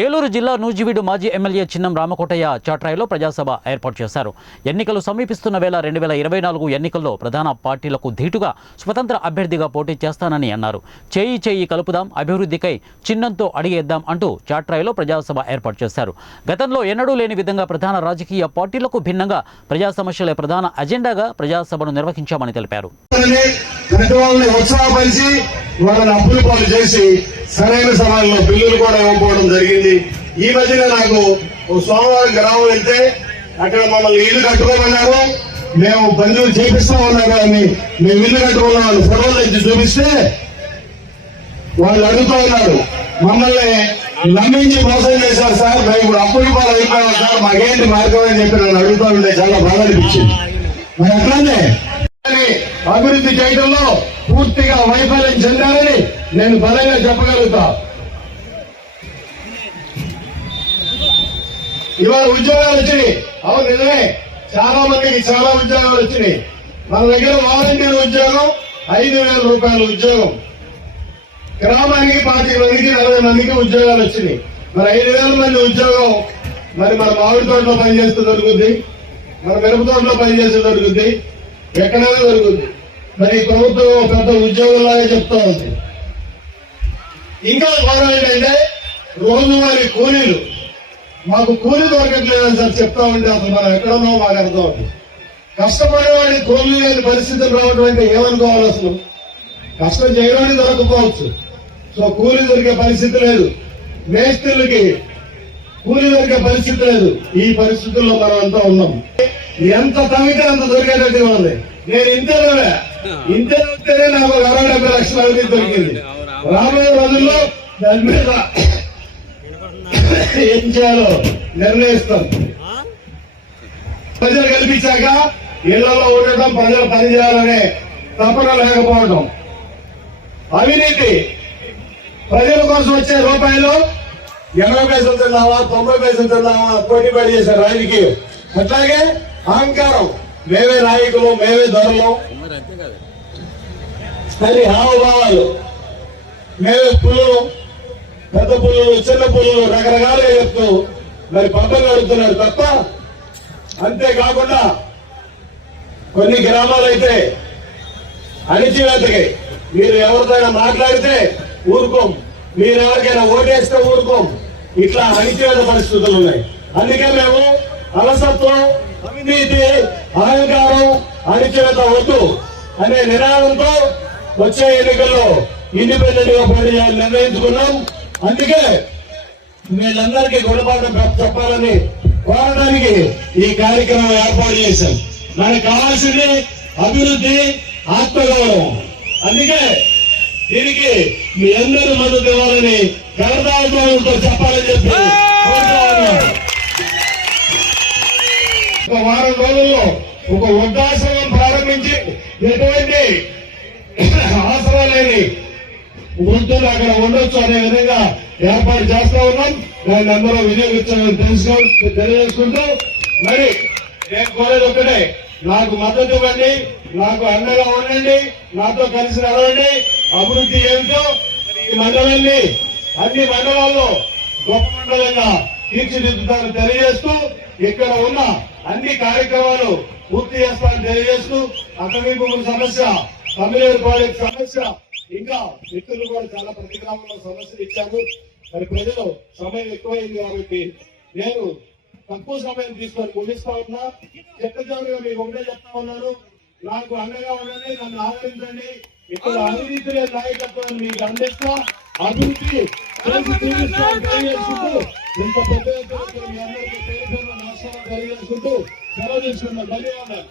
ఏలూరు జిల్లా నూజివీడు మాజీ ఎమ్మెల్యే చిన్నం రామకోటయ్య చాట్రాయిలో ప్రజాసభ ఏర్పాటు చేశారు. ఎన్నికలు సమీపిస్తున్న వేళ రెండు వేల ఇరవై నాలుగు ఎన్నికల్లో ప్రధాన పార్టీలకు ధీటుగా స్వతంత్ర అభ్యర్థిగా పోటీ చేస్తానని అన్నారు. చేయి చేయి కలుపుదాం అభివృద్ధికై చిన్నంతో అడిగేద్దాం అంటూ చాట్రాయిలో ప్రజాసభ ఏర్పాటు చేశారు. గతంలో ఎన్నడూ లేని విధంగా ప్రధాన రాజకీయ పార్టీలకు భిన్నంగా ప్రజా సమస్యలే ప్రధాన అజెండాగా ప్రజాసభను నిర్వహించామని తెలిపారు. వాళ్ళని అప్పులు పాలు చేసి సరైన సమయంలో బిల్లులు కూడా ఇవ్వకపోవడం జరిగింది. ఈ మధ్యన నాకు ఓ సోమవారం గ్రామం వెళ్తే అక్కడ మమ్మల్ని ఇల్లు కట్టుకోమన్నారు. మేము బంధువులు చేపిస్తా ఉన్నారు అని మేము ఇల్లు కట్టుకున్నాం ఫోటోలు తెచ్చి చూపిస్తే వాళ్ళు అడుగుతూ ఉన్నారు. మమ్మల్ని నమ్మించి మోసం చేశారు సార్ మేము ఇప్పుడు అప్పులు పాలు అయిపోయాం సార్ మాకేంటి మార్గం అని చెప్పి నన్ను అడుగుతూ ఉంటే చాలా బాధ అనిపించింది. మరి అట్లానే అభివృద్ధి చేయడంలో పూర్తిగా వైఫల్యం చెందారని నేను బలంగా చెప్పగలుగుతా. ఇవాళ ఉద్యోగాలు వచ్చినాయి. అవును నిజమే. చాలా మందికి చాలా ఉద్యోగాలు వచ్చినాయి. మన దగ్గర వాలంటీర్ ఉద్యోగం ఐదు వేల రూపాయల ఉద్యోగం. గ్రామానికి పాతిక మందికి నలభై మందికి ఉద్యోగాలు వచ్చినాయి. మరి ఐదు వేల మంది ఉద్యోగం మరి మన మామిడి తోటలో పనిచేస్తే దొరుకుద్ది. మన మిరప తోటలో పనిచేస్తే దొరుకుద్ది. ఎక్కడైనా దొరుకుద్ది. మరి ప్రభుత్వం ఒక పెద్ద ఉద్యోగంలాగే చెప్తా ఉంది. ఇంకా ఘోరం ఏంటంటే రోజువారి కూలీలు. మాకు కూలీ దొరకట్లేదని సార్ చెప్తా ఉంటే అసలు మనం ఎక్కడున్నామో మాకు అర్థం అవుతుంది కష్టపడేవాడిని కూలీ లేని పరిస్థితులు రావడం అంటే ఏమనుకోవాలి అసలు? కష్టం చేయడానికి దొరకపోవచ్చు. సో కూలీ దొరికే పరిస్థితి లేదు. మేస్త్రులకి కూలీ దొరికే పరిస్థితి లేదు. ఈ పరిస్థితుల్లో మనం అంతా ఉన్నాం. ఎంత తవ్వితే అంత దొరికేటట్టు ఉంది. నేను ఇంత ఇంత ఇంతే నాకు ఒక అరవై డెబ్బై లక్షల అవినీతి దొరికింది. రాబోయే రోజుల్లో దాని మీద ఏం చేయాలో నిర్ణయిస్తాం. ప్రజలు కల్పించాక ఇళ్ళలో ఉండటం ప్రజలు పనిచేయాలనే తపన లేకపోవడం అవినీతి ప్రజల కోసం వచ్చే రూపాయలు ఎనభై పైసలు తిన్నావా తొంభై పైసలు తిన్నావా పోటీ పడి చేసే రాజకీయం అట్లాగే అహంకారం. మేమే నాయకులు మేమే ధరలు అని హావభావాలు. మేము పుల్లలు పెద్ద పుల్లలు చిన్న పుల్లలు రకరకాలుగా చెప్తూ మరి పంపలు అడుగుతున్నారు తప్ప అంతేకాకుండా కొన్ని గ్రామాలు అయితే అణిచివేతకి. మీరు ఎవరితోనైనా మాట్లాడితే ఊరుకోం. మీరు ఎవరికైనా ఓటేస్తే ఊరుకోం. ఇట్లా అణిచివేత పరిస్థితులు ఉన్నాయి. అందుకే మేము అలసత్వం అవినీతి అహంకారం అణిచివేత వద్దు అనే నినాదంతో వచ్చే ఎన్నికల్లో ఇండిపెండెంట్గా పోటీ చేయాలని నిర్ణయించుకున్నాం. అందుకే వీళ్ళందరికీ గుణపాఠం చెప్పాలని కోరడానికి ఈ కార్యక్రమం ఏర్పాటు చేశాం. మనకు కావాల్సింది అభివృద్ధి ఆత్మగౌరవం. అందుకే దీనికి మీ అందరూ మద్దతు ఇవ్వాలని కరదాలతో చెప్పాలని చెప్పి ఒక వారం రోజుల్లో ఒక వృద్ధాశ్రమం ప్రారంభించి ఎటువంటి ఆసరా లేని వృద్ధులు అక్కడ ఉండొచ్చు అనే విధంగా ఏర్పాటు చేస్తా ఉన్నాం. దాన్ని అందరూ వినియోగించాలని తెలుసుకో తెలియజేసుకుంటూ మరి నేను కోరేది ఒక్కటే నాకు మద్దతు ఇవ్వండి నాకు అండగా ఉండండి నాతో కలిసి నడవండి. అభివృద్ధి ఏమిటో ఈ మండలాన్ని అన్ని మండలాల్లో గొప్ప మండలంగా తీర్చిదిద్దుతానని తెలియజేస్తూ ఇక్కడ ఉన్న అన్ని కార్యక్రమాలు పూర్తి చేస్తానని తెలియజేస్తూ అటవీ భూముల సమస్య తమిళనాడు ప్రాజెక్ట్ సమస్య ఇంకా మిత్రులు కూడా చాలా ప్రతి గ్రామంలో సమస్యలు ఇచ్చారు. మరి ప్రజలు సమయం ఎక్కువైంది కాబట్టి నేను తక్కువ సమయం తీసుకొని ముగిస్తా ఉన్నా. చెత్త చెట్టజారుగా మీకు ఒకటే చెప్తా ఉన్నాను నాకు అండగా ఉండండి నన్ను ఆదరించండి. ఇక్కడ అవినీతి లేని నాయకత్వాన్ని మీకు అందిస్తా. అభివృద్ధి తెలియజేసుకుంటూ ఇంత పెద్ద ఎత్తున మీ అందరికీ పేరు పేరున నమస్కారం తెలియజేసుకుంటూ సెలవు తీసుకున్న ధన్యవాదాలు.